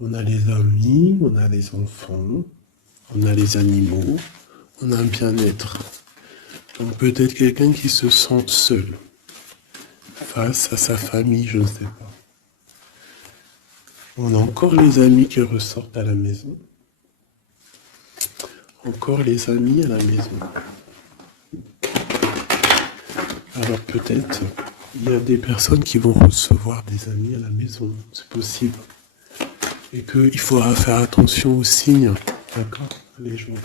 On a les amis, on a les enfants, on a les animaux, on a un bien-être. Donc peut-être quelqu'un qui se sent seul face à sa famille, je ne sais pas. On a encore les amis qui ressortent à la maison. Encore les amis à la maison. Alors peut-être il y a des personnes qui vont recevoir des amis à la maison, c'est possible. Et qu'il faudra faire attention aux signes, d'accord, les jours.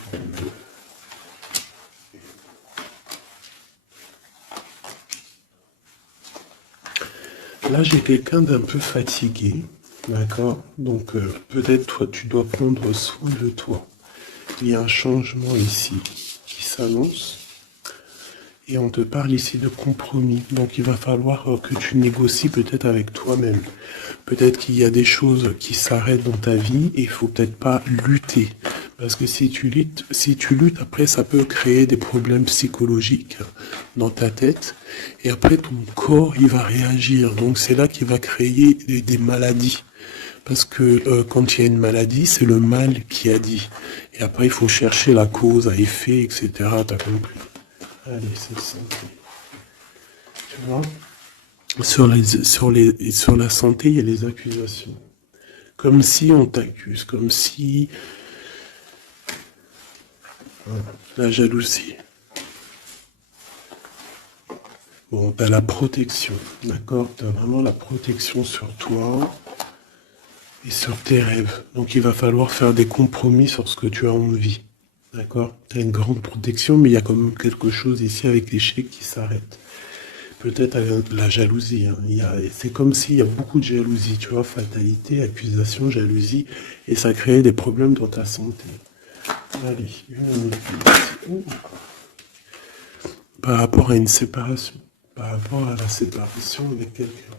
Là, j'ai quelqu'un d'un peu fatigué, d'accord. Donc peut-être toi, tu dois prendre soin de toi. Il y a un changement ici qui s'annonce. Et on te parle ici de compromis. Donc il va falloir que tu négocies peut-être avec toi-même. Peut-être qu'il y a des choses qui s'arrêtent dans ta vie et il faut peut-être pas lutter. Parce que si tu luttes, après ça peut créer des problèmes psychologiques dans ta tête. Et après ton corps, il va réagir. Donc c'est là qu'il va créer des maladies. Parce que quand il y a une maladie, c'est le mal qui a dit. Et après, il faut chercher la cause à effet, etc. T'as compris? Allez, c'est ça. Tu vois? Sur la santé, il y a les accusations. Comme si on t'accuse, comme si... La jalousie. Bon, t'as la protection, d'accord? T'as vraiment la protection sur toi et sur tes rêves. Donc il va falloir faire des compromis sur ce que tu as envie. D'accord? Tu as une grande protection, mais il y a quand même quelque chose ici avec l'échec qui s'arrête. Peut-être avec la jalousie. Hein. C'est comme s'il y a beaucoup de jalousie, tu vois, fatalité, accusation, jalousie, et ça crée des problèmes dans ta santé. Allez, par rapport à une séparation, par rapport à la séparation avec quelqu'un.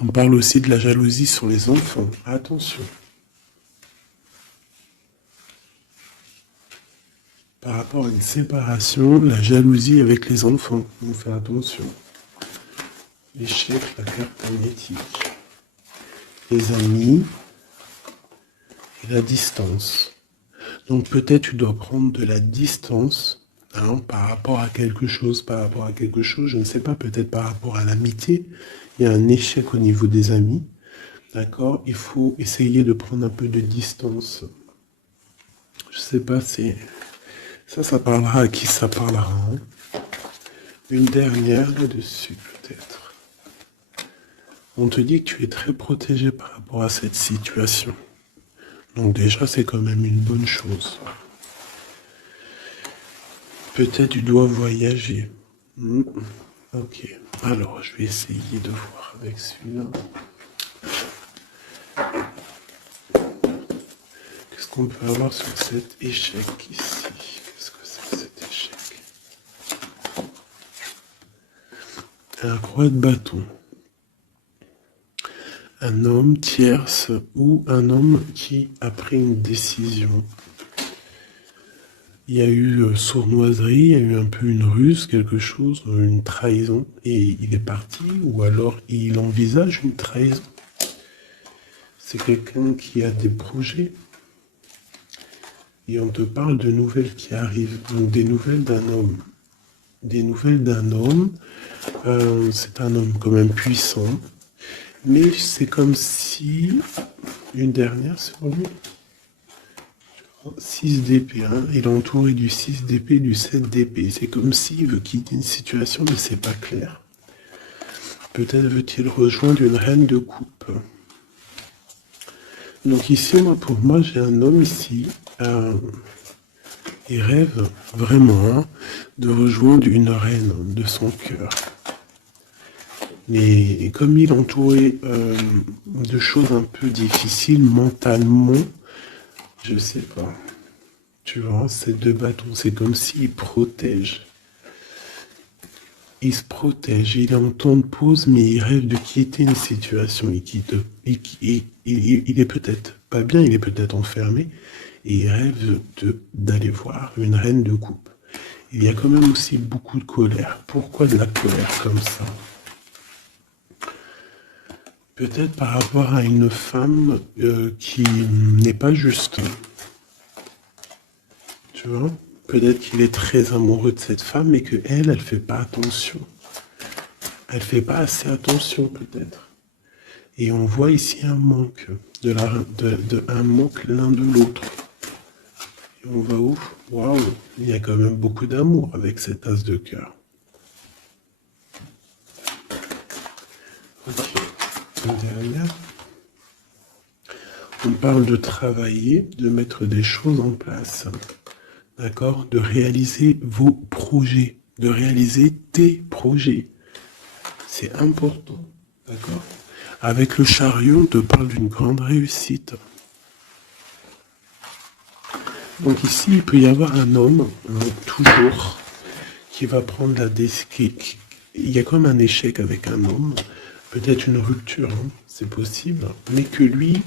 On parle aussi de la jalousie sur les enfants. Attention. Par rapport à une séparation, la jalousie avec les enfants. On fait attention. L'échec, la carte magnétique. Les amis et la distance. Donc peut-être tu dois prendre de la distance par rapport à quelque chose, je ne sais pas, peut-être par rapport à l'amitié. Il y a un échec au niveau des amis. D'accord? Il faut essayer de prendre un peu de distance. Je sais pas, c'est... Ça parlera à qui ça parlera. Hein. Une dernière là-dessus, peut-être. On te dit que tu es très protégé par rapport à cette situation. Donc déjà, c'est quand même une bonne chose. Peut-être tu dois voyager. Ok. Alors, je vais essayer de voir avec celui-là. Qu'est-ce qu'on peut avoir sur cet échec ici? Qu'est-ce que c'est cet échec? Un roi de bâton. Un homme tierce ou un homme qui a pris une décision. Il y a eu sournoiserie, il y a eu un peu une ruse, quelque chose, une trahison, et il est parti, ou alors il envisage une trahison. C'est quelqu'un qui a des projets, et on te parle de nouvelles qui arrivent, donc des nouvelles d'un homme. Des nouvelles d'un homme, c'est un homme quand même puissant, mais c'est comme si, une dernière sur lui, 6 d'épée, hein. Il est entouré du 6 d'épée, du 7 d'épée. C'est comme s'il veut quitter une situation, mais c'est pas clair. Peut-être veut-il rejoindre une reine de coupe. Donc ici, pour moi, j'ai un homme ici. Il rêve vraiment de rejoindre une reine de son cœur. Mais comme il est entouré de choses un peu difficiles mentalement, je sais pas. Tu vois, ces deux bâtons, c'est comme s'il protège. Il se protège, il est en temps de pause, mais il rêve de quitter une situation. Il est peut-être pas bien, il est peut-être enfermé, et il rêve d'aller voir une reine de coupe. Il y a quand même aussi beaucoup de colère. Pourquoi de la colère comme ça? Peut-être par rapport à une femme qui n'est pas juste. Tu vois? Peut-être qu'il est très amoureux de cette femme, mais que elle fait pas attention. Elle fait pas assez attention, peut-être. Et on voit ici un manque, un manque l'un de l'autre. Et on va où? Waouh! Il y a quand même beaucoup d'amour avec cet as de cœur. Ok. Derrière, on parle de travailler, de mettre des choses en place. D'accord? De réaliser vos projets, de réaliser tes projets. C'est important. D'accord? Avec le chariot, on te parle d'une grande réussite. Donc ici, il peut y avoir un homme, toujours, qui va prendre la décision. Il y a comme un échec avec un homme, peut-être une rupture, hein, c'est possible, mais que lui,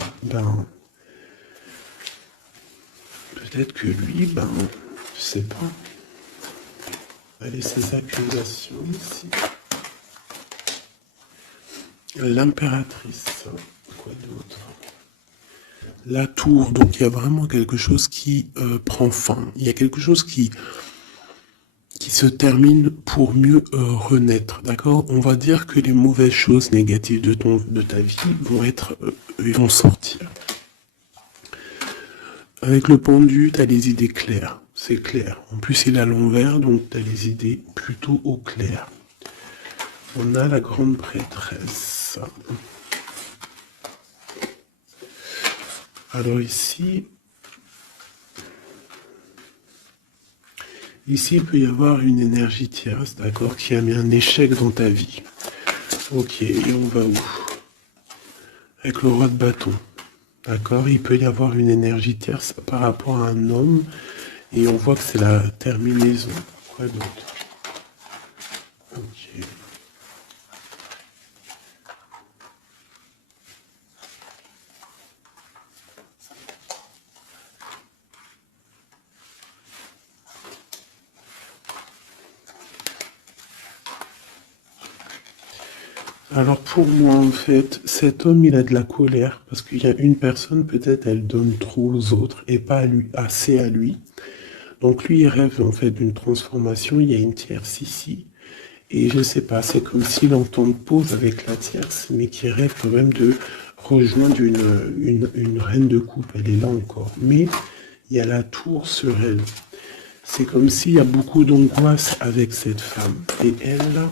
peut-être que lui, je sais pas. Allez, ces accusations ici. L'impératrice, quoi d'autre? La tour, donc il y a vraiment quelque chose qui prend fin. Il y a quelque chose qui se termine pour mieux renaître, d'accord? On va dire que les mauvaises choses négatives de ta vie vont sortir. Avec le pendu, tu as les idées claires, c'est clair. En plus, il est à l'envers, donc tu as les idées plutôt au clair. On a la grande prêtresse. Alors ici, il peut y avoir une énergie tierce, d'accord, qui a mis un échec dans ta vie. Ok, et on va où? Avec le roi de bâton. D'accord, il peut y avoir une énergie tierce par rapport à un homme, et on voit que c'est la terminaison. Quoi d'autre? Ok. Alors pour moi, en fait, cet homme, il a de la colère, parce qu'il y a une personne, peut-être, elle donne trop aux autres, et pas à lui, assez à lui. Donc lui, il rêve, en fait, d'une transformation, il y a une tierce ici, et je sais pas, c'est comme s'il entend pause avec la tierce, mais qui rêve quand même de rejoindre une reine de coupe, elle est là encore. Mais il y a la tour sur elle. C'est comme s'il y a beaucoup d'angoisse avec cette femme. Et elle, là,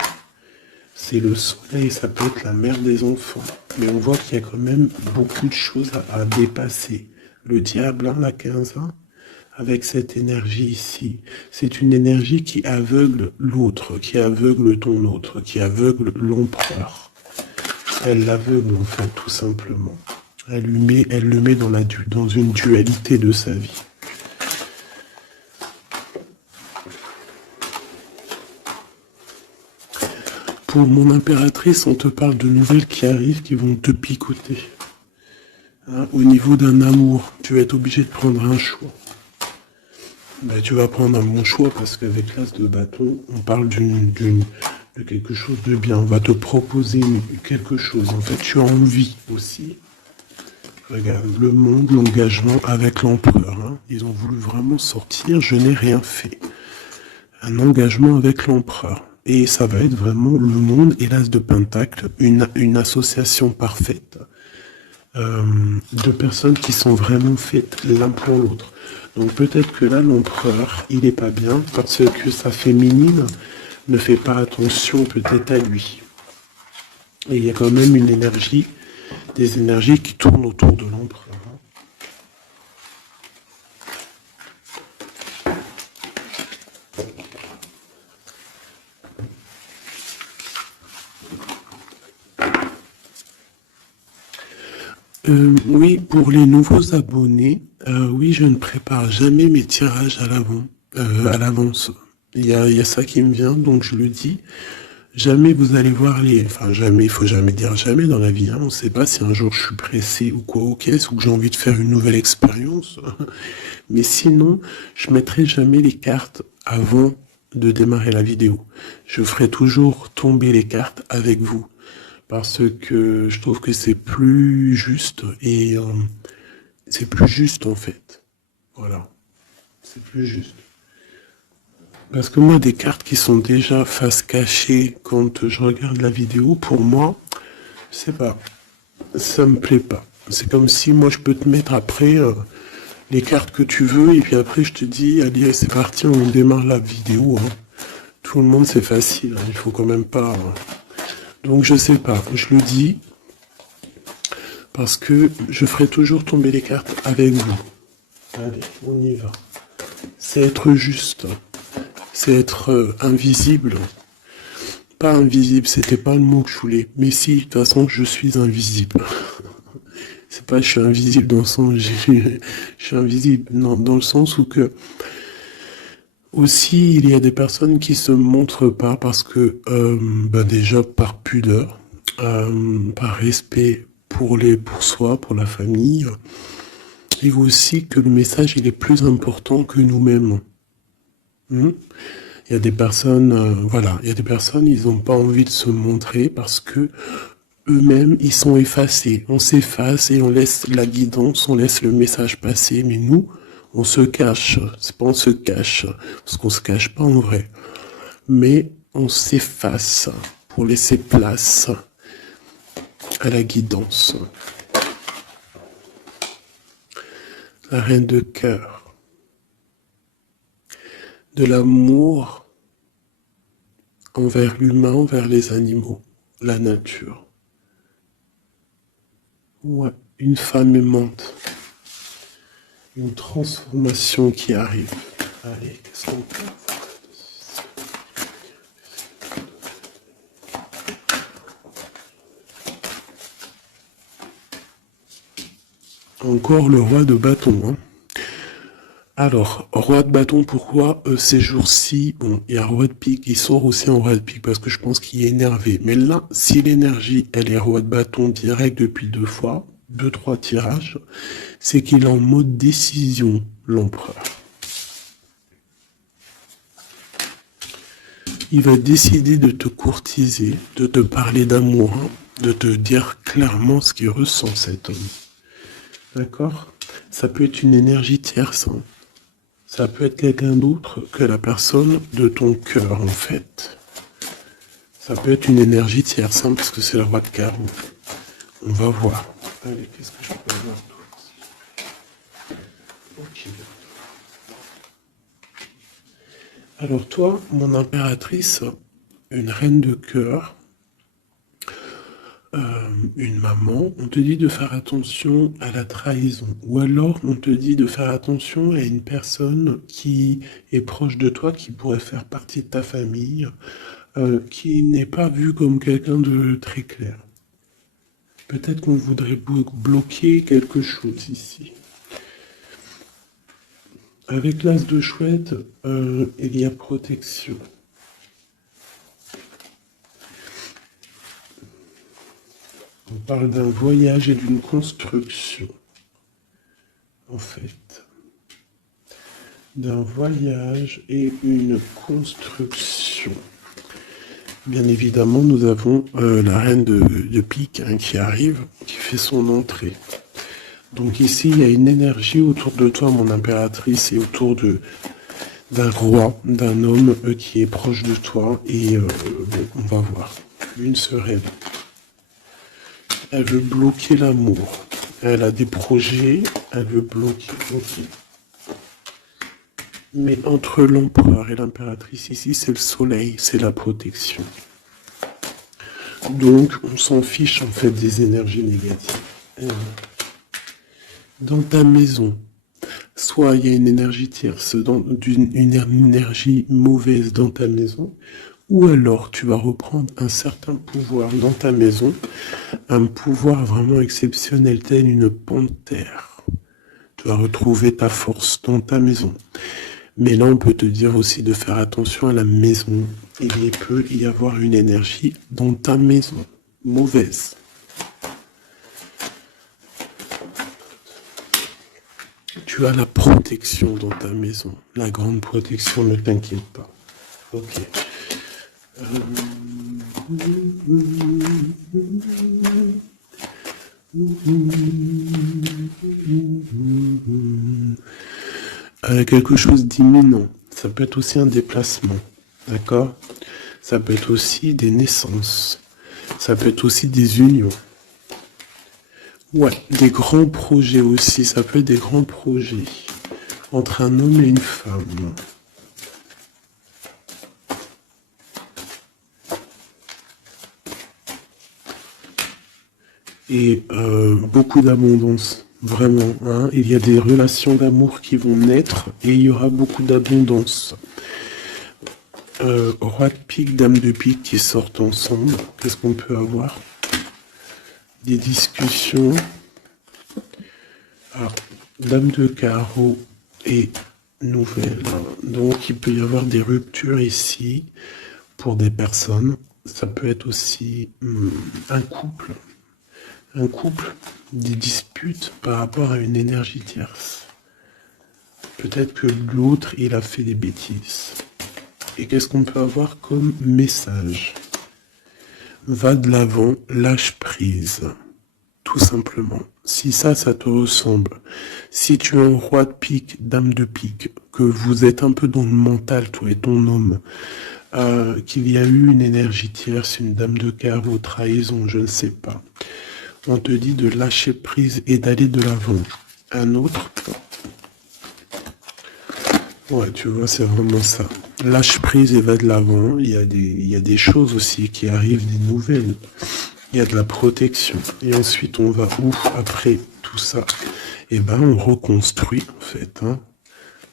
c'est le soleil, ça peut être la mère des enfants. Mais on voit qu'il y a quand même beaucoup de choses à dépasser. Le diable, la 15 ans, avec cette énergie ici, c'est une énergie qui aveugle l'autre, qui aveugle ton autre, qui aveugle l'empereur. Elle l'aveugle, en fait, tout simplement. Elle le met dans une dualité de sa vie. Pour mon impératrice, on te parle de nouvelles qui arrivent, qui vont te picoter. Hein, au niveau d'un amour, tu vas être obligé de prendre un choix. Tu vas prendre un bon choix parce qu'avec l'as de bâton, on parle de quelque chose de bien. On va te proposer quelque chose. En fait, tu as envie aussi. Regarde, le monde, l'engagement avec l'empereur. Hein. Ils ont voulu vraiment sortir, je n'ai rien fait. Un engagement avec l'empereur. Et ça va être vraiment le monde et l'as de pentacle, une association parfaite de personnes qui sont vraiment faites l'un pour l'autre. Donc peut-être que là, l'empereur, il est pas bien parce que sa féminine ne fait pas attention peut-être à lui. Et il y a quand même une énergie, des énergies qui tournent autour de l'empereur. Oui, pour les nouveaux abonnés, oui, je ne prépare jamais mes tirages à l'avance. Il y a ça qui me vient, donc je le dis. Jamais vous allez voir enfin jamais, il faut jamais dire jamais dans la vie, hein. On ne sait pas si un jour je suis pressé ou quoi au caisse, ou que j'ai envie de faire une nouvelle expérience. Mais sinon, je mettrai jamais les cartes avant de démarrer la vidéo. Je ferai toujours tomber les cartes avec vous. parce que je trouve que c'est plus juste et c'est plus juste en fait. Voilà, c'est plus juste. Parce que moi, des cartes qui sont déjà face cachée quand je regarde la vidéo, pour moi, je sais pas, ça me plaît pas. C'est comme si moi je peux te mettre après les cartes que tu veux et puis après je te dis, allez, c'est parti, on démarre la vidéo. Hein. Tout le monde c'est facile, hein, il faut quand même pas. Hein. Donc je sais pas, je le dis parce que je ferai toujours tomber les cartes avec vous. Allez, on y va. C'est être juste, c'est être invisible. Pas invisible, c'était pas le mot que je voulais. Mais si, de toute façon, je suis invisible. C'est pas je suis invisible dans le sens je suis invisible, non, dans le sens où que aussi il y a des personnes qui se montrent pas parce que déjà par pudeur, par respect pour soi, pour la famille, et aussi que le message il est plus important que nous-mêmes. Il y a des personnes, voilà, il y a des personnes, ils n'ont pas envie de se montrer parce que eux-mêmes, ils sont effacés. On s'efface et on laisse la guidance, on laisse le message passer. Mais nous, on se cache. C'est pas on se cache, parce qu'on se cache pas en vrai. Mais on s'efface pour laisser place à la guidance. La reine de cœur. De l'amour envers l'humain, envers les animaux, la nature. Ouais, une femme aimante. Une transformation qui arrive. Allez, qu'est-ce qu'on peut Encore le roi de bâton. Hein. Alors, roi de bâton, pourquoi ces jours-ci, bon, il y a roi de pique, il sort aussi en roi de pique parce que je pense qu'il est énervé. Mais là, si l'énergie, elle est roi de bâton direct depuis 2 fois, 2-3 tirages, c'est qu'il est en mode décision, l'empereur. Il va décider de te courtiser, de te parler d'amour, hein, de te dire clairement ce qu'il ressent cet homme. D'accord? Ça peut être une énergie tierce. Hein. Ça peut être quelqu'un d'autre que la personne de ton cœur, en fait. Ça peut être une énergie tierce, hein, parce que c'est le roi de carreau. On va voir. Allez, qu'est-ce que je peux avoir d'autre? Ok. Alors toi, mon impératrice, une reine de cœur, une maman, on te dit de faire attention à la trahison. Ou alors on te dit de faire attention à une personne qui est proche de toi, qui pourrait faire partie de ta famille, qui n'est pas vue comme quelqu'un de très clair. Peut-être qu'on voudrait bloquer quelque chose ici. Avec l'as de chouette, il y a protection. On parle d'un voyage et d'une construction, en fait. D'un voyage et une construction. Bien évidemment, nous avons la reine de pique hein, qui arrive, qui fait son entrée. Donc ici, il y a une énergie autour de toi, mon impératrice, et autour d'un roi, d'un homme qui est proche de toi. Et on va voir. Une sereine. Elle veut bloquer l'amour. Elle a des projets, elle veut bloquer. Okay. Mais entre l'empereur et l'impératrice, ici, c'est le soleil, c'est la protection. Donc, on s'en fiche, en fait, des énergies négatives. Dans ta maison, soit il y a une énergie tierce, une énergie mauvaise dans ta maison, ou alors tu vas reprendre un certain pouvoir dans ta maison, un pouvoir vraiment exceptionnel, tel une panthère. Tu vas retrouver ta force dans ta maison. Mais là, on peut te dire aussi de faire attention à la maison. Il peut y avoir une énergie dans ta maison, mauvaise. Tu as la protection dans ta maison. La grande protection, ne t'inquiète pas. Ok. Quelque chose d'imminent. Ça peut être aussi un déplacement. D'accord? Ça peut être aussi des naissances. Ça peut être aussi des unions. Ouais, des grands projets aussi. Ça peut être des grands projets entre un homme et une femme. Et beaucoup d'abondance, vraiment. Hein. Il y a des relations d'amour qui vont naître et il y aura beaucoup d'abondance. Roi de pique, dame de pique qui sortent ensemble. Qu'est-ce qu'on peut avoir? Des discussions. Alors, dame de carreau et nouvelle. Donc, il peut y avoir des ruptures ici pour des personnes. Ça peut être aussi un couple. Un couple, des disputes par rapport à une énergie tierce. Peut-être que l'autre, il a fait des bêtises. Et qu'est-ce qu'on peut avoir comme message? Va de l'avant, lâche prise. Tout simplement. Si ça te ressemble, si tu es un roi de pique, dame de pique, que vous êtes un peu dans le mental, toi et ton homme, qu'il y a eu une énergie tierce, une dame de carreau, trahison, je ne sais pas. On te dit de lâcher prise et d'aller de l'avant. Un autre. Ouais, tu vois, c'est vraiment ça. Lâche prise et va de l'avant. Il y a des choses aussi qui arrivent, des nouvelles. Il y a de la protection. Et ensuite, on va où après tout ça? Eh ben, on reconstruit, en fait. Hein.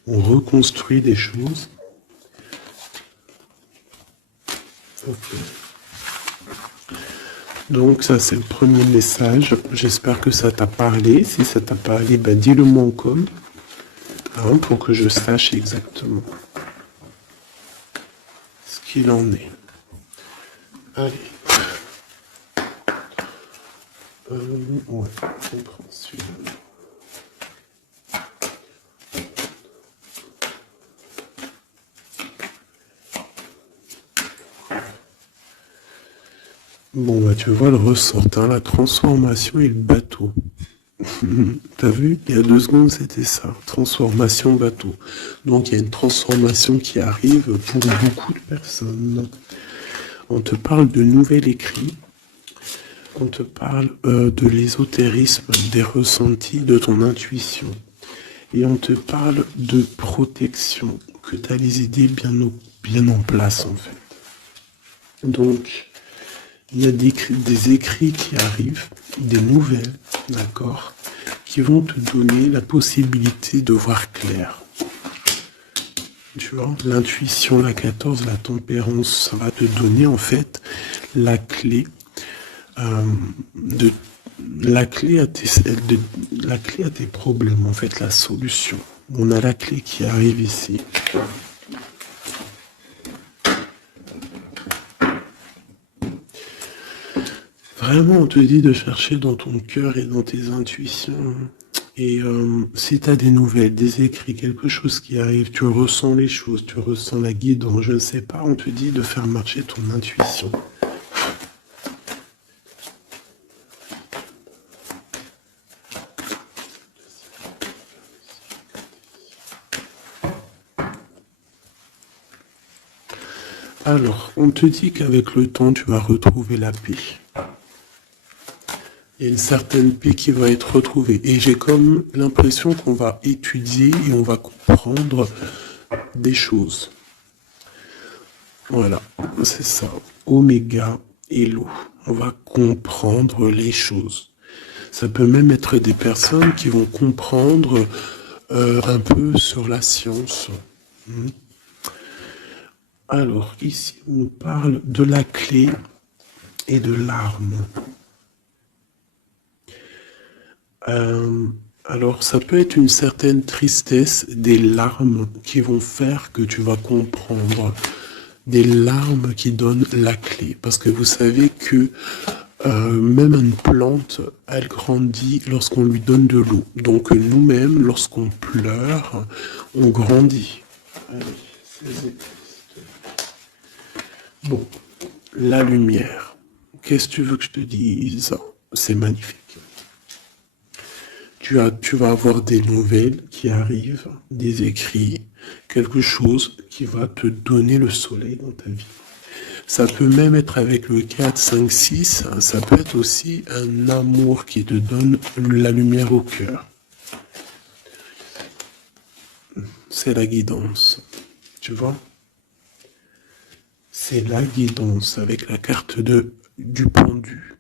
On reconstruit des choses. Ok. Donc ça c'est le premier message, j'espère que ça t'a parlé, si ça t'a parlé, ben dis-le moi en com, hein, pour que je sache exactement ce qu'il en est. Allez. Ouais, on prend celui-là. Bon bah tu vois le ressort, hein, la transformation et le bateau. T'as vu? Il y a 2 secondes, c'était ça. Transformation bateau. Donc il y a une transformation qui arrive pour beaucoup de personnes. On te parle de nouvel écrit. On te parle de l'ésotérisme, des ressentis, de ton intuition. Et on te parle de protection, que tu as les idées bien en place en fait. Donc, il y a des écrits qui arrivent, des nouvelles, d'accord, qui vont te donner la possibilité de voir clair. Tu vois, l'intuition, la 14, la tempérance, ça va te donner en fait la clé la clé à tes problèmes, en fait, la solution. On a la clé qui arrive ici. Vraiment, on te dit de chercher dans ton cœur et dans tes intuitions. Et si tu as des nouvelles, des écrits, quelque chose qui arrive, tu ressens les choses, tu ressens la guidance, je ne sais pas, on te dit de faire marcher ton intuition. Alors, on te dit qu'avec le temps, tu vas retrouver la paix. Il y a une certaine paix qui va être retrouvée. Et j'ai comme l'impression qu'on va étudier et on va comprendre des choses. Voilà, c'est ça. Oméga et l'eau. On va comprendre les choses. Ça peut même être des personnes qui vont comprendre un peu sur la science. Alors, ici, on parle de la clé et de l'arme. Alors, ça peut être une certaine tristesse, des larmes qui vont faire que tu vas comprendre. Des larmes qui donnent la clé. Parce que vous savez que même une plante, elle grandit lorsqu'on lui donne de l'eau. Donc, nous-mêmes, lorsqu'on pleure, on grandit. Allez, bon, la lumière. qu'est-ce que tu veux que je te dise? C'est magnifique. Tu vas avoir des nouvelles qui arrivent, des écrits, quelque chose qui va te donner le soleil dans ta vie. Ça peut même être avec le 4, 5, 6, ça peut être aussi un amour qui te donne la lumière au cœur. C'est la guidance, tu vois? C'est la guidance avec la carte du pendu.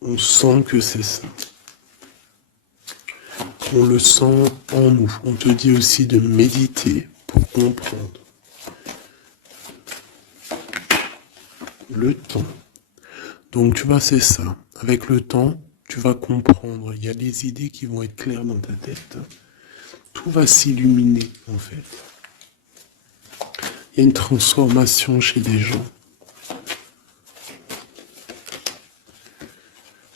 On sent que c'est ça. On le sent en nous. On te dit aussi de méditer pour comprendre. Le temps. Donc tu vois, c'est ça. Avec le temps, tu vas comprendre. Il y a des idées qui vont être claires dans ta tête. Tout va s'illuminer, en fait. Il y a une transformation chez les gens.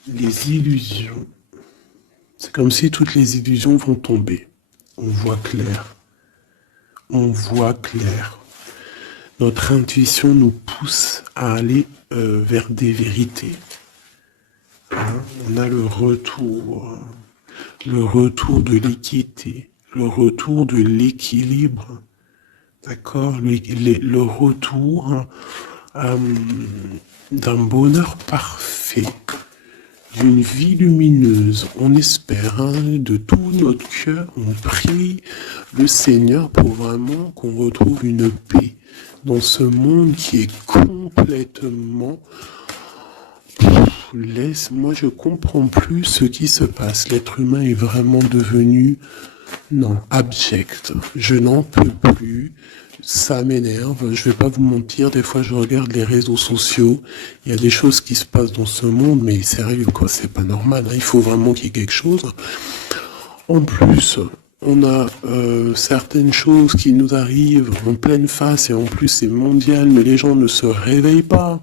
Les illusions. C'est comme si toutes les illusions vont tomber. On voit clair. On voit clair. Notre intuition nous pousse à aller vers des vérités. Hein, on a le retour de l'équité, le retour de l'équilibre, d'accord, le retour d'un bonheur parfait, d'une vie lumineuse. On espère, hein, de tout notre cœur, on prie le Seigneur pour vraiment qu'on retrouve une paix dans ce monde qui est complètement... Moi je comprends plus ce qui se passe. L'être humain est vraiment devenu, non, abject. Je n'en peux plus. Ça m'énerve. Je vais pas vous mentir. Des fois, je regarde les réseaux sociaux. Il y a des choses qui se passent dans ce monde, mais sérieux, quoi. C'est pas normal. Hein. Il faut vraiment qu'il y ait quelque chose. En plus, on a certaines choses qui nous arrivent en pleine face et en plus c'est mondial, mais les gens ne se réveillent pas.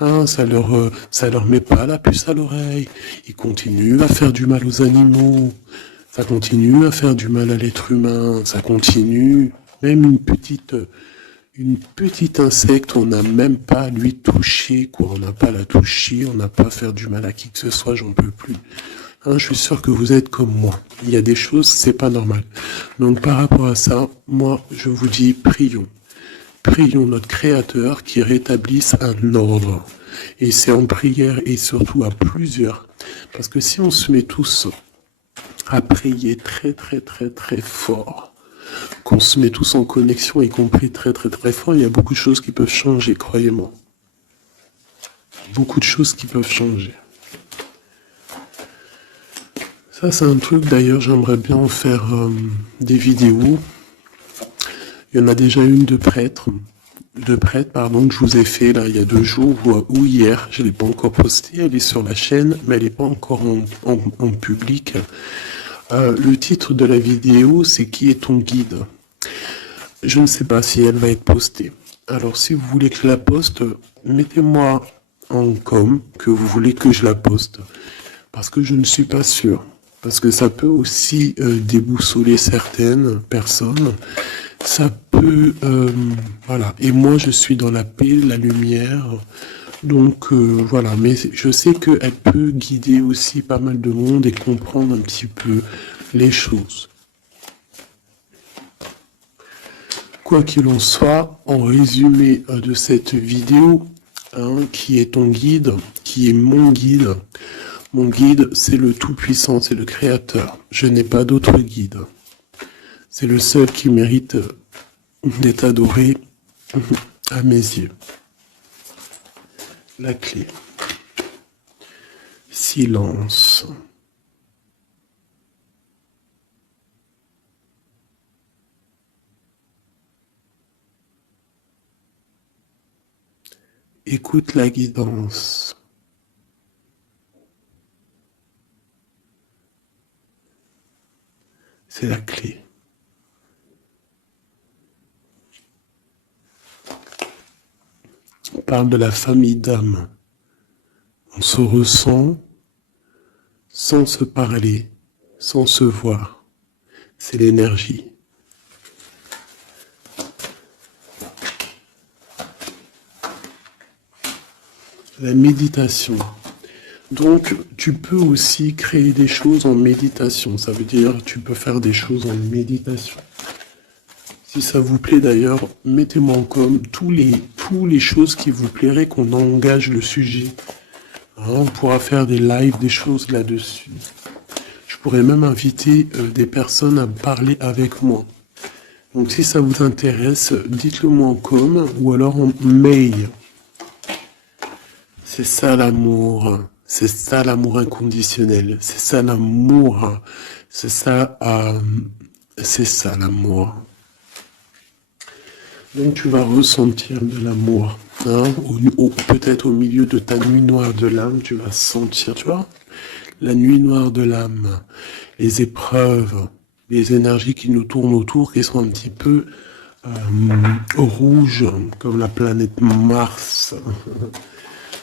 Hein, ça leur met pas la puce à l'oreille. Ils continuent à faire du mal aux animaux. Ça continue à faire du mal à l'être humain. Ça continue. Même une petite insecte, on n'a même pas à lui toucher, quoi. On n'a pas à la toucher, on n'a pas à faire du mal à qui que ce soit, j'en peux plus. Hein, je suis sûr que vous êtes comme moi. Il y a des choses, c'est pas normal. Donc par rapport à ça, moi, je vous dis, prions. Prions notre Créateur qui rétablisse un ordre. Et c'est en prière et surtout à plusieurs. Parce que si on se met tous à prier très très très très fort, qu'on se met tous en connexion et qu'on prie très très très fort, il y a beaucoup de choses qui peuvent changer, croyez-moi. Beaucoup de choses qui peuvent changer. Ça c'est un truc d'ailleurs, j'aimerais bien en faire des vidéos. Il y en a déjà une de prêtre, pardon, que je vous ai fait là il y a 2 jours ou hier. Je l'ai pas encore postée, elle est sur la chaîne, mais elle n'est pas encore en public. Le titre de la vidéo, c'est Qui est ton guide? Je ne sais pas si elle va être postée. Alors si vous voulez que je la poste, mettez-moi en com que vous voulez que je la poste. Parce que je ne suis pas sûr. Parce que ça peut aussi déboussoler certaines personnes. Ça peut... voilà. Et moi, je suis dans la paix, la lumière. Donc, voilà. Mais je sais qu'elle peut guider aussi pas mal de monde et comprendre un petit peu les choses. Quoi qu'il en soit, en résumé de cette vidéo, hein, qui est ton guide, qui est mon guide c'est le Tout-Puissant, c'est le Créateur. Je n'ai pas d'autre guide. C'est le seul qui mérite d'être adoré à mes yeux. La clé. Silence. Écoute la guidance. C'est la clé. On parle de la famille d'âme. On se ressent sans se parler, sans se voir. C'est l'énergie. la méditation. Donc, tu peux aussi créer des choses en méditation. Ça veut dire, tu peux faire des choses en méditation. Si ça vous plaît d'ailleurs, mettez-moi en com tous les choses qui vous plairaient qu'on engage le sujet. Hein, on pourra faire des lives, des choses là-dessus. Je pourrais même inviter des personnes à parler avec moi. Donc si ça vous intéresse, dites-le moi en com ou alors en mail. C'est ça l'amour. C'est ça l'amour inconditionnel. C'est ça l'amour. C'est ça l'amour. Donc tu vas ressentir de l'amour. Hein, peut-être au milieu de ta nuit noire de l'âme, tu vas sentir, tu vois, la nuit noire de l'âme, les épreuves, les énergies qui nous tournent autour, qui sont un petit peu rouges, comme la planète Mars.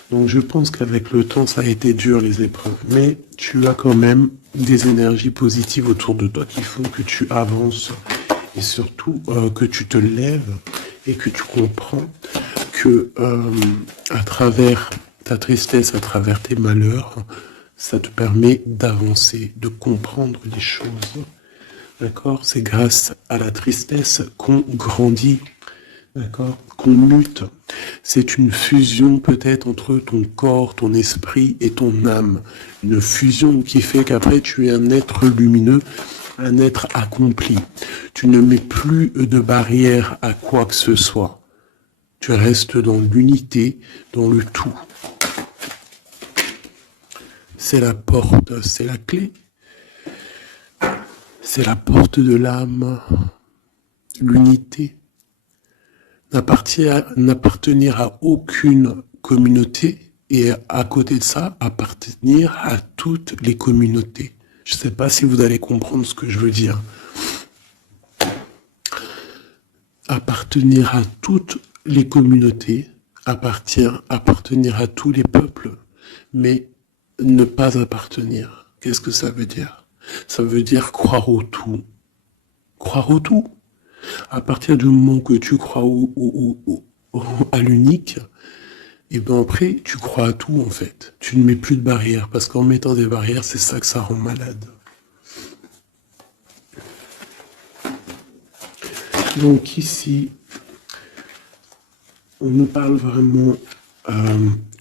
Donc je pense qu'avec le temps, ça a été dur les épreuves. Mais tu as quand même des énergies positives autour de toi qui font que tu avances et surtout que tu te lèves et que tu comprends que à travers ta tristesse, à travers tes malheurs, ça te permet d'avancer, de comprendre les choses. D'accord? C'est grâce à la tristesse qu'on grandit. D'accord? Qu'on mute. C'est une fusion peut-être entre ton corps, ton esprit et ton âme. Une fusion qui fait qu'après tu es un être lumineux, un être accompli. Tu ne mets plus de barrière à quoi que ce soit. Tu restes dans l'unité, dans le tout. C'est la porte, c'est la clé. C'est la porte de l'âme. L'unité. N'appartenir à aucune communauté et à côté de ça, appartenir à toutes les communautés. Je ne sais pas si vous allez comprendre ce que je veux dire. Appartenir à toutes les communautés, appartenir à tous les peuples, mais ne pas appartenir. Qu'est-ce que ça veut dire? Ça veut dire croire au tout. Croire au tout. À partir du moment que tu crois à l'unique, et bien après, tu crois à tout en fait. Tu ne mets plus de barrières, parce qu'en mettant des barrières, c'est ça que ça rend malade. Donc ici, on nous parle vraiment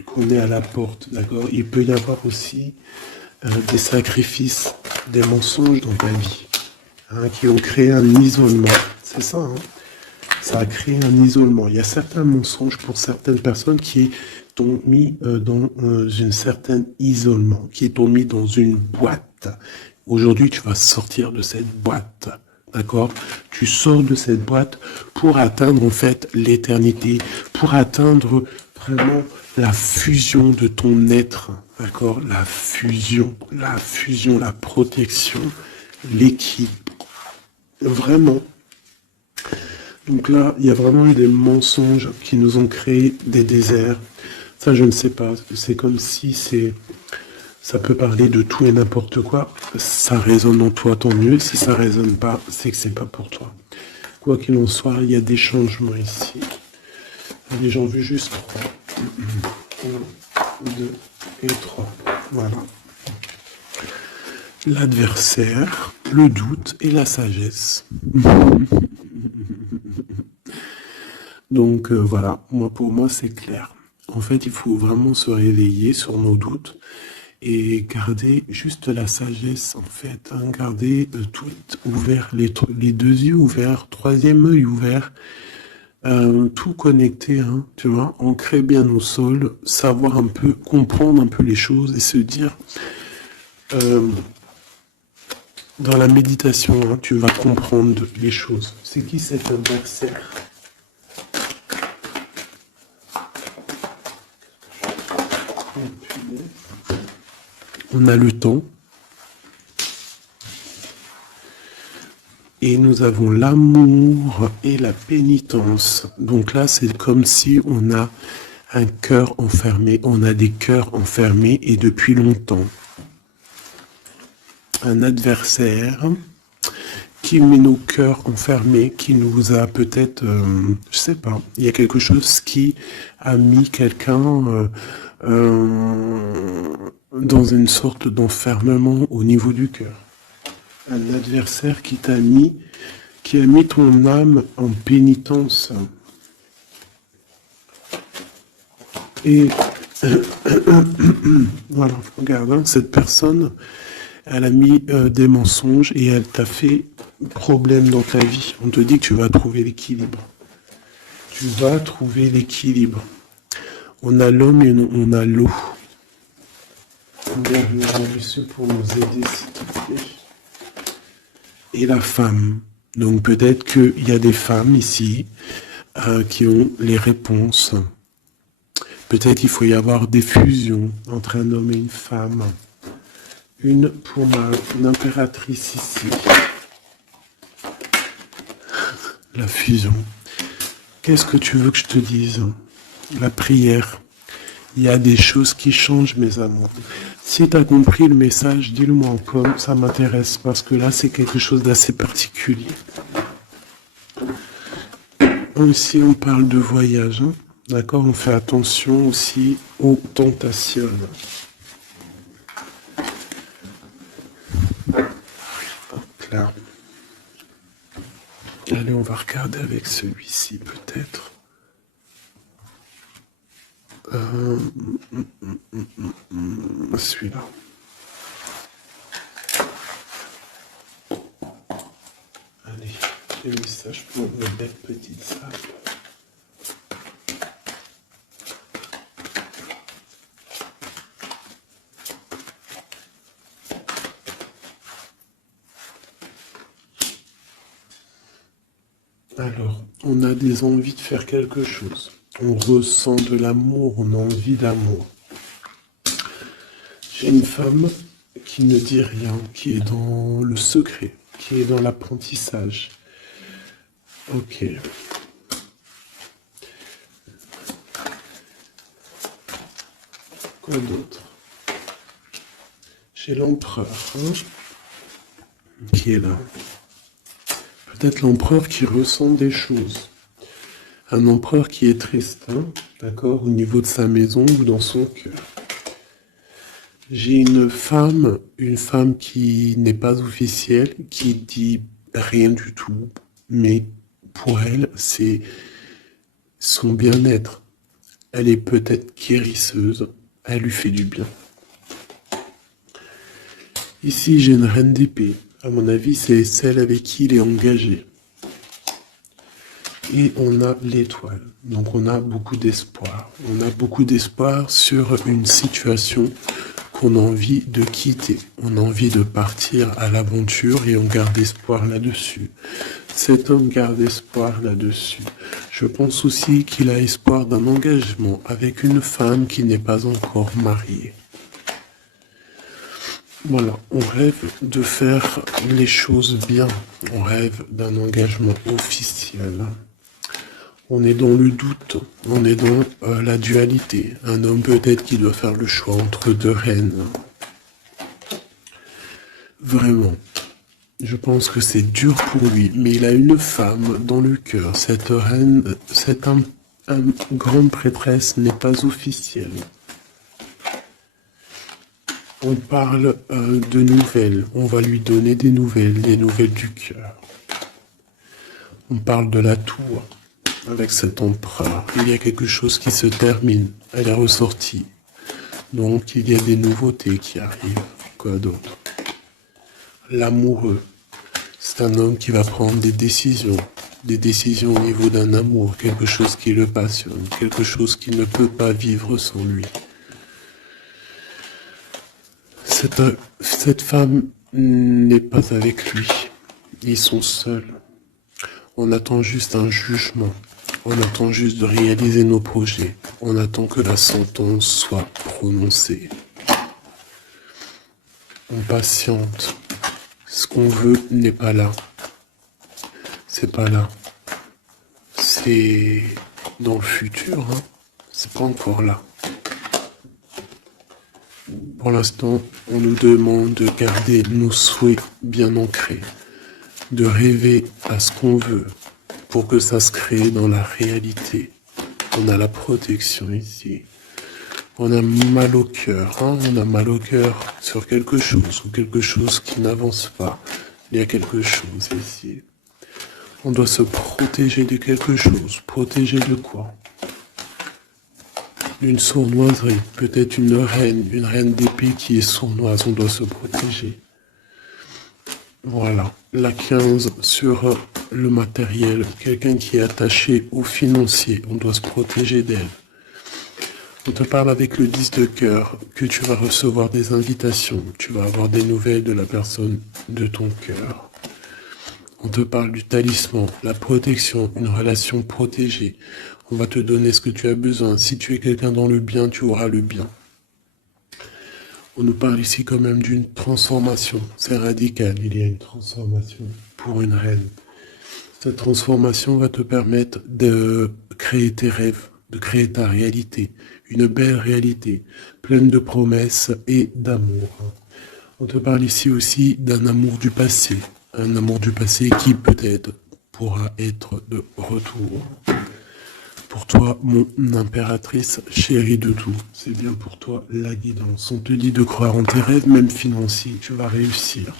qu'on est à la porte, d'accord? Il peut y avoir aussi des sacrifices, des mensonges dans ta vie, hein, qui ont créé un isolement. C'est ça, hein? Ça a créé un isolement. Il y a certains mensonges pour certaines personnes qui t'ont mis dans un certain isolement, qui t'ont mis dans une boîte. Aujourd'hui, tu vas sortir de cette boîte, d'accord? Tu sors de cette boîte pour atteindre en fait l'éternité, pour atteindre vraiment la fusion de ton être, d'accord? La fusion, la protection, l'équilibre. Vraiment. Donc là, il y a vraiment eu des mensonges qui nous ont créé des déserts. Ça, je ne sais pas. C'est comme si ça peut parler de tout et n'importe quoi. Ça résonne en toi, tant mieux. Si ça résonne pas, c'est que c'est pas pour toi. Quoi qu'il en soit, il y a des changements ici. Allez, j'en veux juste 3. 1, 2 et 3. Voilà. L'adversaire, le doute et la sagesse. Donc voilà, pour moi c'est clair. En fait, il faut vraiment se réveiller sur nos doutes et garder juste la sagesse en fait. Hein, garder tout ouvert, les deux yeux ouverts, troisième œil ouvert, tout connecté, hein, tu vois, ancrer bien nos sols, savoir un peu, comprendre un peu les choses et se dire... dans la méditation, hein, tu vas comprendre les choses. C'est qui cet adversaire? On a le temps. Et nous avons l'amour et la pénitence. Donc là, c'est comme si on a un cœur enfermé. On a des cœurs enfermés et depuis longtemps. Un adversaire qui met nos cœurs enfermés, qui nous a peut-être, je sais pas, il y a quelque chose qui a mis quelqu'un dans une sorte d'enfermement au niveau du cœur. Un adversaire qui a mis ton âme en pénitence. Et voilà, regarde, hein, cette personne, elle a mis des mensonges et elle t'a fait problème dans ta vie. On te dit que tu vas trouver l'équilibre. Tu vas trouver l'équilibre. On a l'homme et on a l'eau. Regarde, monsieur, pour nous aider, s'il te plaît. Et la femme. Donc peut-être qu'il y a des femmes ici qui ont les réponses. Peut-être qu'il faut y avoir des fusions entre un homme et une femme. Une pour l'impératrice ici. La fusion. Qu'est-ce que tu veux que je te dise? La prière. Il y a des choses qui changent, mes amours. Si tu as compris le message, dis-le-moi en com, ça m'intéresse, parce que là, c'est quelque chose d'assez particulier. Ici, on parle de voyage, hein. D'accord? On fait attention aussi aux tentations. Claire. Allez, on va regarder avec celui-ci, peut-être. Celui-là. Allez, le message pour une belle petite sable. Alors, on a des envies de faire quelque chose. On ressent de l'amour, on a envie d'amour. J'ai une femme qui ne dit rien, qui est dans le secret, qui est dans l'apprentissage. Ok. Quoi d'autre? J'ai l'empereur, hein, qui est là. Peut-être l'empereur qui ressent des choses. Un empereur qui est triste, hein, d'accord, au niveau de sa maison ou dans son cœur. J'ai une femme qui n'est pas officielle, qui dit rien du tout, mais pour elle, c'est son bien-être. Elle est peut-être guérisseuse, elle lui fait du bien. Ici, j'ai une reine d'épée. À mon avis, c'est celle avec qui il est engagé. Et on a l'étoile. Donc on a beaucoup d'espoir. On a beaucoup d'espoir sur une situation qu'on a envie de quitter. On a envie de partir à l'aventure et on garde espoir là-dessus. Cet homme garde espoir là-dessus. Je pense aussi qu'il a espoir d'un engagement avec une femme qui n'est pas encore mariée. Voilà, on rêve de faire les choses bien. On rêve d'un engagement officiel. On est dans le doute, on est dans la dualité. Un homme peut-être qui doit faire le choix entre deux reines. Vraiment, je pense que c'est dur pour lui, mais il a une femme dans le cœur. Cette reine, cette grande prêtresse n'est pas officielle. On parle de nouvelles, on va lui donner des nouvelles du cœur. On parle de la tour. Avec cet empereur, il y a quelque chose qui se termine. Elle est ressortie. Donc, il y a des nouveautés qui arrivent. Quoi d'autre? L'amoureux. C'est un homme qui va prendre des décisions. Des décisions au niveau d'un amour. Quelque chose qui le passionne. Quelque chose qui ne peut pas vivre sans lui. Cette femme n'est pas avec lui. Ils sont seuls. On attend juste un jugement. On attend juste de réaliser nos projets. On attend que la sentence soit prononcée. On patiente. Ce qu'on veut n'est pas là. C'est pas là. C'est dans le futur, hein. C'est pas encore là. Pour l'instant, on nous demande de garder nos souhaits bien ancrés. De rêver à ce qu'on veut. Pour que ça se crée dans la réalité. On a la protection ici. On a mal au cœur, hein, on a mal au cœur sur quelque chose, ou quelque chose qui n'avance pas. Il y a quelque chose ici. On doit se protéger de quelque chose. Protéger de quoi? D'une sournoiserie, peut-être une reine d'épée qui est sournoise, on doit se protéger. Voilà, la 15 sur le matériel, quelqu'un qui est attaché au financier, on doit se protéger d'elle. On te parle avec le 10 de cœur, que tu vas recevoir des invitations, tu vas avoir des nouvelles de la personne de ton cœur. On te parle du talisman, la protection, une relation protégée. On va te donner ce que tu as besoin. Si tu es quelqu'un dans le bien, tu auras le bien. On nous parle ici quand même d'une transformation. C'est radical, il y a une transformation pour une reine. Cette transformation va te permettre de créer tes rêves, de créer ta réalité. Une belle réalité, pleine de promesses et d'amour. On te parle ici aussi d'un amour du passé. Un amour du passé qui peut-être pourra être de retour. Pour toi, mon impératrice chérie de tout, c'est bien pour toi la guidance. On te dit de croire en tes rêves, même financiers, tu vas réussir.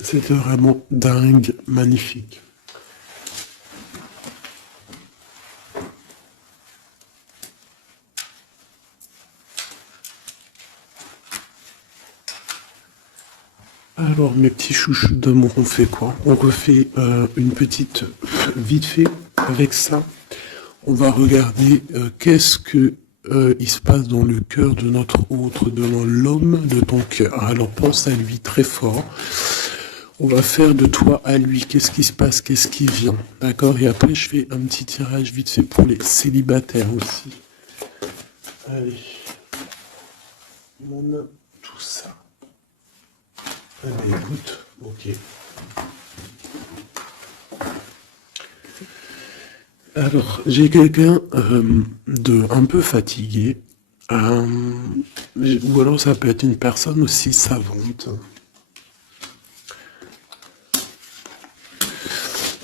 C'était vraiment dingue, magnifique. Alors mes petits chouchous d'amour, on fait quoi? On refait une petite vite fait avec ça. On va regarder qu'est-ce que il se passe dans le cœur de notre autre, de l'homme de ton cœur. Alors pense à lui très fort. On va faire de toi à lui. Qu'est-ce qui se passe? Qu'est-ce qui vient? D'accord? Et après je fais un petit tirage vite fait pour les célibataires aussi. Allez. On a tout ça. Allez, écoute, ok. Alors, j'ai quelqu'un de un peu fatigué, ou alors ça peut être une personne aussi savante.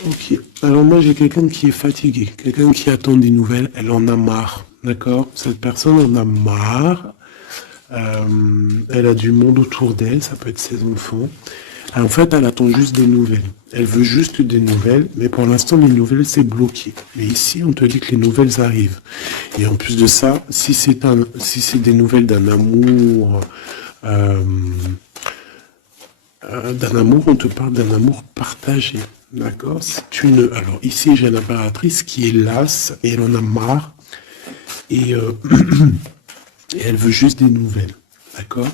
Ok, alors moi j'ai quelqu'un qui est fatigué, quelqu'un qui attend des nouvelles, elle en a marre, d'accord? Cette personne en a marre. Elle a du monde autour d'elle, ça peut être ses enfants. En fait, elle attend juste des nouvelles. Elle veut juste des nouvelles, mais pour l'instant, les nouvelles, c'est bloqué. Mais ici, on te dit que les nouvelles arrivent. Et en plus de ça, si c'est des nouvelles d'un amour, on te parle d'un amour partagé. D'accord? Alors ici, j'ai l'impératrice qui est lasse et elle en a marre. Et et elle veut juste des nouvelles, d'accord?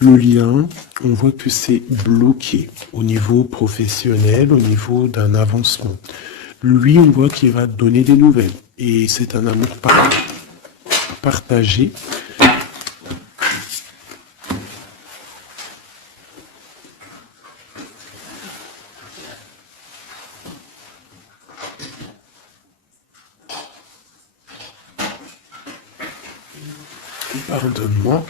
Le lien, on voit que c'est bloqué au niveau professionnel, au niveau d'un avancement. Lui, on voit qu'il va donner des nouvelles. Et c'est un amour partagé. Pardonne-moi.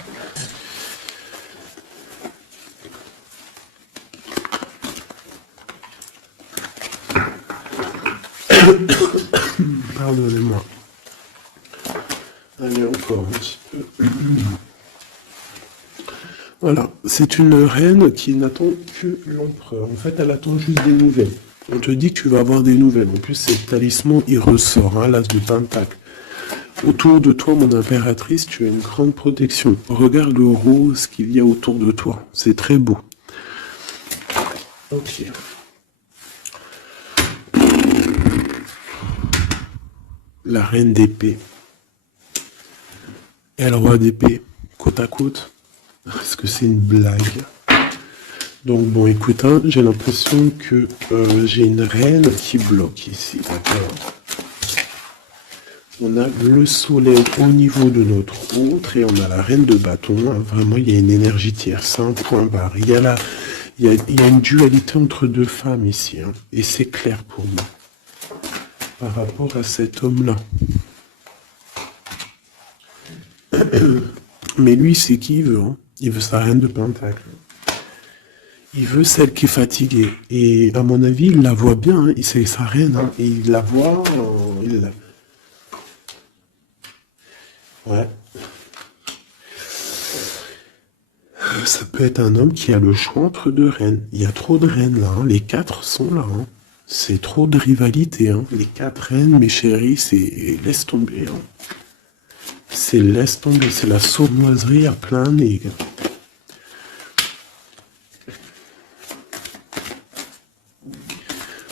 Pardonnez-moi. Allez, encore un petit peu. Voilà, c'est une reine qui n'attend que l'empereur. En fait, elle attend juste des nouvelles. On te dit que tu vas avoir des nouvelles. En plus, c'est le talisman, il ressort, hein, l'as de pentacle. Autour de toi, mon impératrice, tu as une grande protection. Regarde le rose qu'il y a autour de toi. C'est très beau. Ok. La reine d'épée et le roi d'épée, côte à côte. Est-ce que c'est une blague? Donc bon, écoute, hein, j'ai l'impression que j'ai une reine qui bloque ici, d'accord? On a le soleil au niveau de notre autre et on a la reine de bâton. Hein. Vraiment, il y a une énergie tierce, c'est un point barre. Il y a une dualité entre deux femmes ici. Hein, et c'est clair pour moi. Par rapport à cet homme-là. Mais lui, c'est qui il veut. Hein. Il veut sa reine de pentacle. Il veut celle qui est fatiguée. Et à mon avis, il la voit bien, hein. C'est sa reine, hein. Et il la voit, ouais. Ça peut être un homme qui a le choix entre deux reines. Il y a trop de reines là, hein. Les quatre sont là, hein. C'est trop de rivalité, hein. Les quatre reines, mes chéris, c'est laisse tomber, hein. C'est laisse tomber, c'est la sournoiserie à plein nez.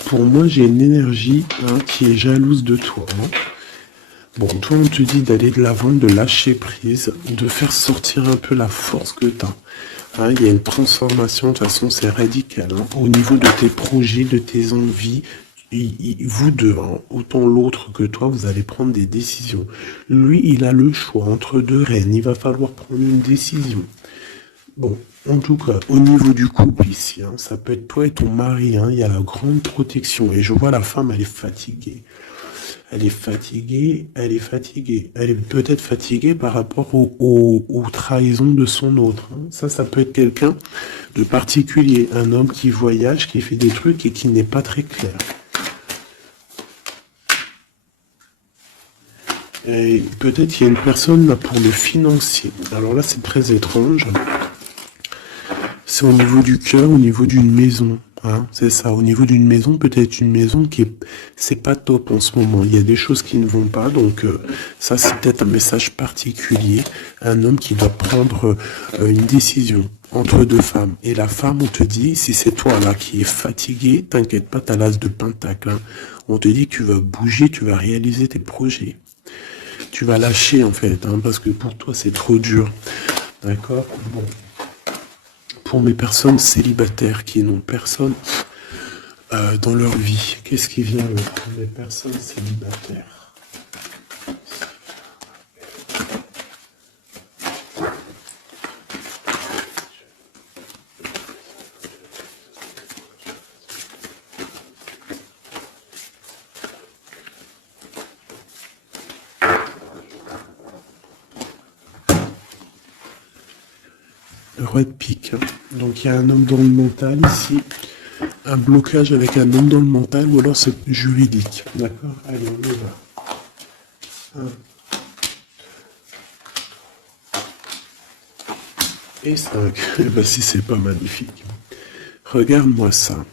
Pour moi, j'ai une énergie, hein, qui est jalouse de toi, hein. Bon, toi, on te dit d'aller de l'avant, de lâcher prise, de faire sortir un peu la force que tu as. Hein, il y a une transformation, de toute façon, c'est radical. Hein, au niveau de tes projets, de tes envies, vous deux, hein, autant l'autre que toi, vous allez prendre des décisions. Lui, il a le choix entre deux reines. Il va falloir prendre une décision. Bon, en tout cas, au niveau du couple ici, hein, ça peut être toi et ton mari, hein, il y a la grande protection. Et je vois la femme, elle est fatiguée. Elle est fatiguée, elle est fatiguée. Elle est peut-être fatiguée par rapport aux trahisons de son autre, hein. Ça peut être quelqu'un de particulier. Un homme qui voyage, qui fait des trucs et qui n'est pas très clair. Et peut-être qu'il y a une personne là pour le financier. Alors là, c'est très étrange. C'est au niveau du cœur, au niveau d'une maison. Hein, c'est ça, au niveau d'une maison, peut-être une maison qui est, c'est pas top en ce moment. Il y a des choses qui ne vont pas, donc ça c'est peut-être un message particulier. Un homme qui doit prendre une décision entre deux femmes. Et la femme, on te dit, si c'est toi là qui es fatigué, t'inquiète pas, t'as l'as de pentacle. Hein. On te dit que tu vas bouger, tu vas réaliser tes projets. Tu vas lâcher en fait, hein, parce que pour toi c'est trop dur. D'accord? Bon. Pour mes personnes célibataires qui n'ont personne dans leur vie, qu'est-ce qui vient pour les personnes célibataires? Le roi de pique. Hein. Donc il y a un homme dans le mental ici. Un blocage avec un homme dans le mental ou alors c'est juridique. D'accord? Allez, on y va. 1 et 5. Eh ben si c'est pas magnifique. Regarde-moi ça.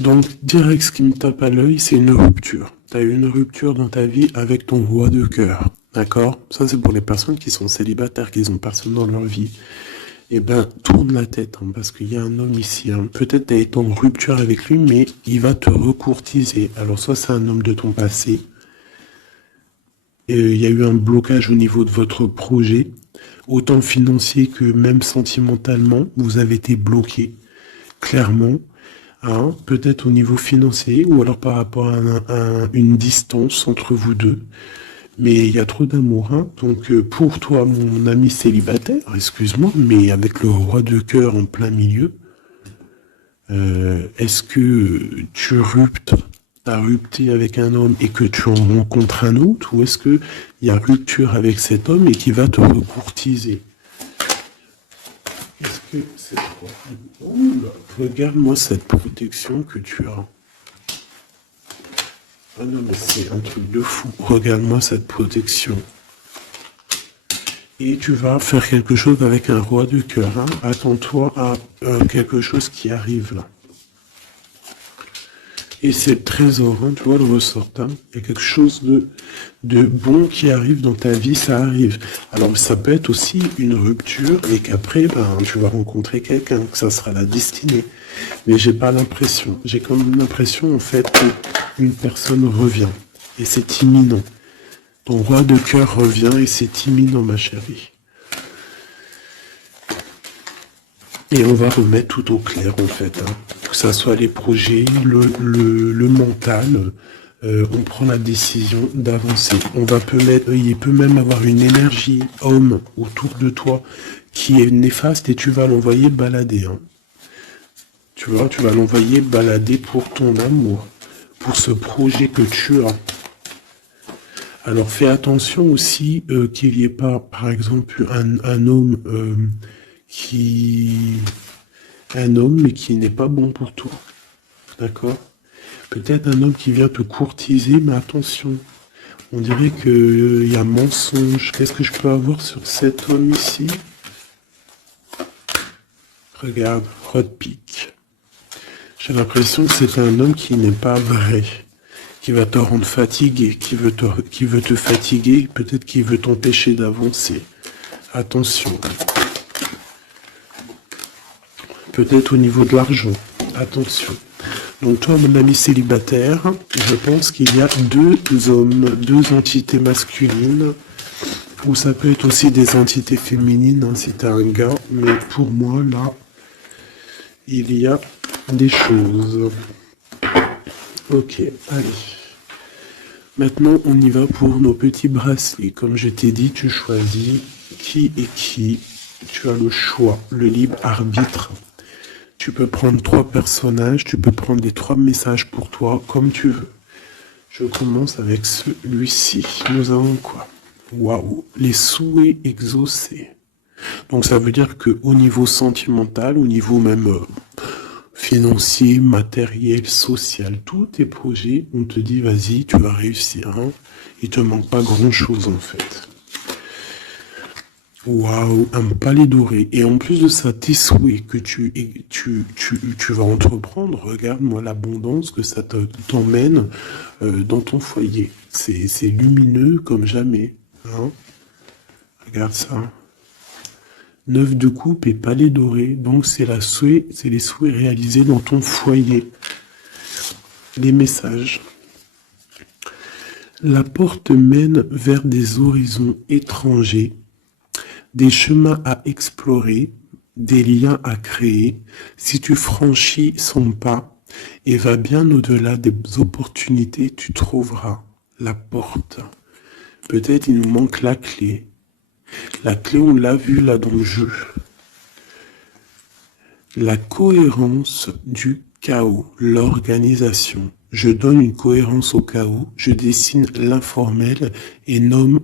Donc direct ce qui me tape à l'œil, c'est une rupture. Tu as eu une rupture dans ta vie avec ton roi de cœur. D'accord? Ça c'est pour les personnes qui sont célibataires, qui n'ont personne dans leur vie. Eh ben, tourne la tête, hein, parce qu'il y a un homme ici. Hein. Peut-être tu as été en rupture avec lui, mais il va te recourtiser. Alors, soit c'est un homme de ton passé, et il y a eu un blocage au niveau de votre projet, autant financier que même sentimentalement, vous avez été bloqué, clairement. Hein, peut-être au niveau financier, ou alors par rapport à une distance entre vous deux. Mais il y a trop d'amour, hein. Donc pour toi, mon ami célibataire, excuse-moi, mais avec le roi de cœur en plein milieu, est-ce que t'as rupté avec un homme et que tu en rencontres un autre, ou est-ce que il y a rupture avec cet homme et qui va te recourtiser? Est-ce que c'est quoi? Oula, regarde-moi cette protection que tu as. Ah non, mais c'est un truc de fou. Regarde-moi cette protection. Et tu vas faire quelque chose avec un roi de cœur. Hein. Attends-toi à quelque chose qui arrive là. Et c'est le trésor, hein, tu vois le ressort. Hein. Il y a quelque chose de bon qui arrive dans ta vie, ça arrive. Alors ça peut être aussi une rupture et qu'après, ben, tu vas rencontrer quelqu'un, que ça sera la destinée. Mais j'ai pas l'impression. J'ai comme l'impression en fait qu'une personne revient. Et c'est imminent. Ton roi de cœur revient et c'est imminent, ma chérie. Et on va remettre tout au clair en fait. Hein. Que ça soit les projets, le mental, on prend la décision d'avancer. Il peut même avoir une énergie homme autour de toi qui est néfaste et tu vas l'envoyer balader. Hein. Tu vois, tu vas l'envoyer balader pour ton amour, pour ce projet que tu as. Alors fais attention aussi qu'il n'y ait pas, par exemple, un homme qui Un homme, mais qui n'est pas bon pour toi. D'accord? Peut-être un homme qui vient te courtiser, mais attention. On dirait qu'il y a mensonge. Qu'est-ce que je peux avoir sur cet homme ici? Regarde, Rod Pick. J'ai l'impression que c'est un homme qui n'est pas vrai, qui va te rendre fatigué, qui veut te fatiguer, peut-être qu'il veut t'empêcher d'avancer. Attention. Peut-être au niveau de l'argent. Attention. Donc toi, mon ami célibataire, je pense qu'il y a deux hommes, deux entités masculines, ou ça peut être aussi des entités féminines, hein, si t'es un gars, mais pour moi, là, il y a des choses. Ok, allez. Maintenant, on y va pour nos petits bracelets. Comme je t'ai dit, tu choisis qui est qui. Tu as le choix, le libre arbitre. Tu peux prendre 3 personnages, tu peux prendre les 3 messages pour toi, comme tu veux. Je commence avec celui-ci. Nous avons quoi? Waouh, les souhaits exaucés. Donc ça veut dire que au niveau sentimental, au niveau même financier, matériel, social, tous tes projets, on te dit vas-y, tu vas réussir. Hein. Il te manque pas grand-chose en fait. Waouh, un palais doré. Et en plus de ça, tes souhaits que tu vas entreprendre, regarde-moi l'abondance que ça t'emmène dans ton foyer. C'est lumineux comme jamais. Hein. Regarde ça. 9 de coupe et palais doré. Donc c'est les souhaits réalisés dans ton foyer. Les messages. La porte mène vers des horizons étrangers. Des chemins à explorer, des liens à créer, si tu franchis son pas et vas bien au-delà des opportunités, tu trouveras la porte. Peut-être il nous manque la clé. La clé, on l'a vu là dans le jeu. La cohérence du chaos, l'organisation. Je donne une cohérence au chaos, je dessine l'informel et nomme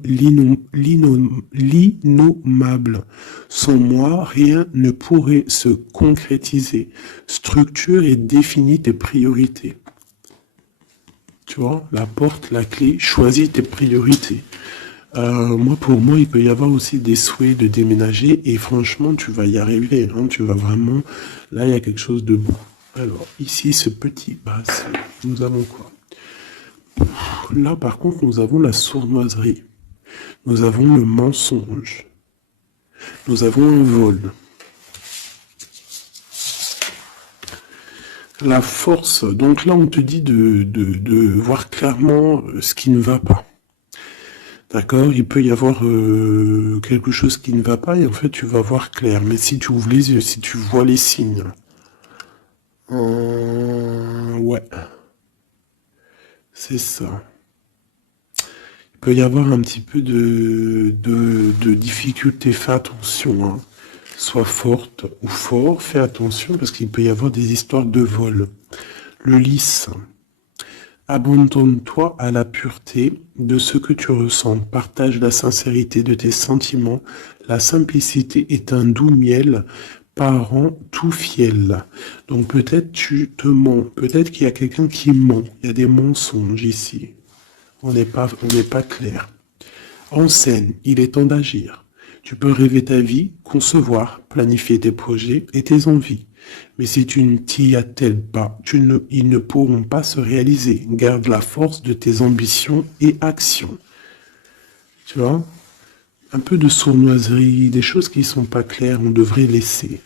l'innommable. Sans moi, rien ne pourrait se concrétiser. Structure et définis tes priorités. Tu vois, la porte, la clé, choisis tes priorités. Pour moi, il peut y avoir aussi des souhaits de déménager et franchement, tu vas y arriver. Hein, tu vas vraiment... Là, il y a quelque chose de bon. Alors, ici, ce petit bracelet, nous avons quoi? Là, par contre, nous avons la sournoiserie. Nous avons le mensonge. Nous avons un vol. La force. Donc là, on te dit de voir clairement ce qui ne va pas. D'accord? Il peut y avoir quelque chose qui ne va pas et en fait, tu vas voir clair. Mais si tu ouvres les yeux, si tu vois les signes... ouais. C'est ça. Il peut y avoir un petit peu de difficulté. Fais attention. Hein. Sois forte ou fort. Fais attention parce qu'il peut y avoir des histoires de vol. Le lys. Abandonne-toi à la pureté de ce que tu ressens. Partage la sincérité de tes sentiments. La simplicité est un doux miel parent tout fiel. Donc peut-être tu te mens. Peut-être qu'il y a quelqu'un qui ment. Il y a des mensonges ici. On n'est pas clair. En scène, il est temps d'agir. Tu peux rêver ta vie, concevoir, planifier tes projets et tes envies. Mais si tu ne t'y attelles pas, ils ne pourront pas se réaliser. Garde la force de tes ambitions et actions. Tu vois? Un peu de sournoiserie, des choses qui ne sont pas claires, on devrait laisser.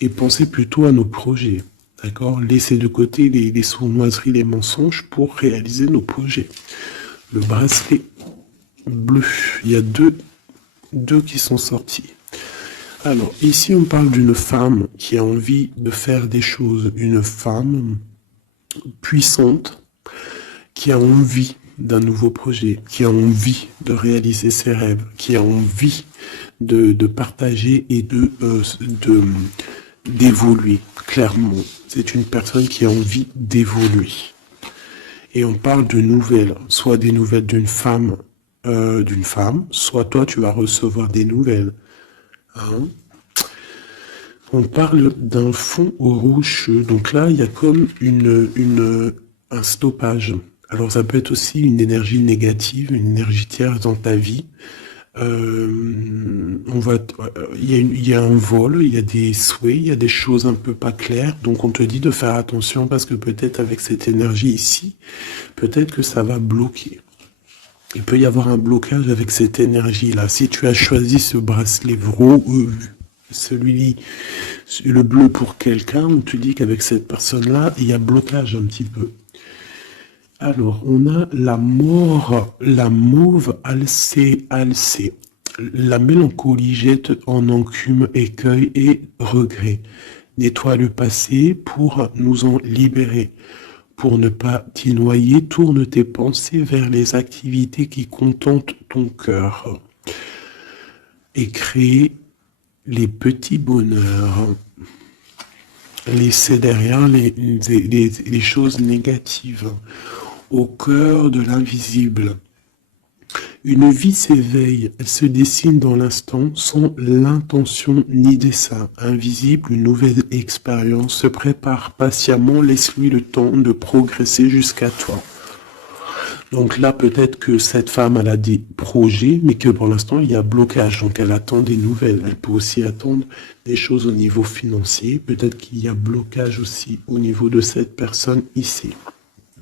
Et penser plutôt à nos projets. D'accord? Laisser de côté les sournoiseries, les mensonges pour réaliser nos projets. Le bracelet bleu, il y a deux qui sont sortis. Alors, ici, on parle d'une femme qui a envie de faire des choses. Une femme puissante qui a envie d'un nouveau projet, qui a envie de réaliser ses rêves, qui a envie de partager et d'évoluer, clairement. C'est une personne qui a envie d'évoluer. Et on parle de nouvelles, soit des nouvelles d'une femme, soit toi tu vas recevoir des nouvelles. Hein? On parle d'un fond rocheux. Donc là, il y a comme un stoppage. Alors ça peut être aussi une énergie négative, une énergie tierce dans ta vie. Il y a un vol, il y a des souhaits, il y a des choses un peu pas claires. Donc on te dit de faire attention parce que peut-être avec cette énergie ici, peut-être que ça va bloquer. Il peut y avoir un blocage avec cette énergie-là. Si tu as choisi ce bracelet celui, le bleu pour quelqu'un, on te dit qu'avec cette personne-là, il y a blocage un petit peu. Alors, on a la mort, la mauve alcée. La mélancolie jette en enclume, écueil et regret. Nettoie le passé pour nous en libérer. Pour ne pas t'y noyer, tourne tes pensées vers les activités qui contentent ton cœur. Et crée les petits bonheurs. Laissez derrière les choses négatives. Au cœur de l'invisible. Une vie s'éveille, elle se dessine dans l'instant sans l'intention ni dessein. Invisible, une nouvelle expérience se prépare patiemment, laisse-lui le temps de progresser jusqu'à toi. Donc là, peut-être que cette femme, elle a des projets, mais que pour l'instant, il y a blocage. Donc elle attend des nouvelles. Elle peut aussi attendre des choses au niveau financier. Peut-être qu'il y a blocage aussi au niveau de cette personne ici.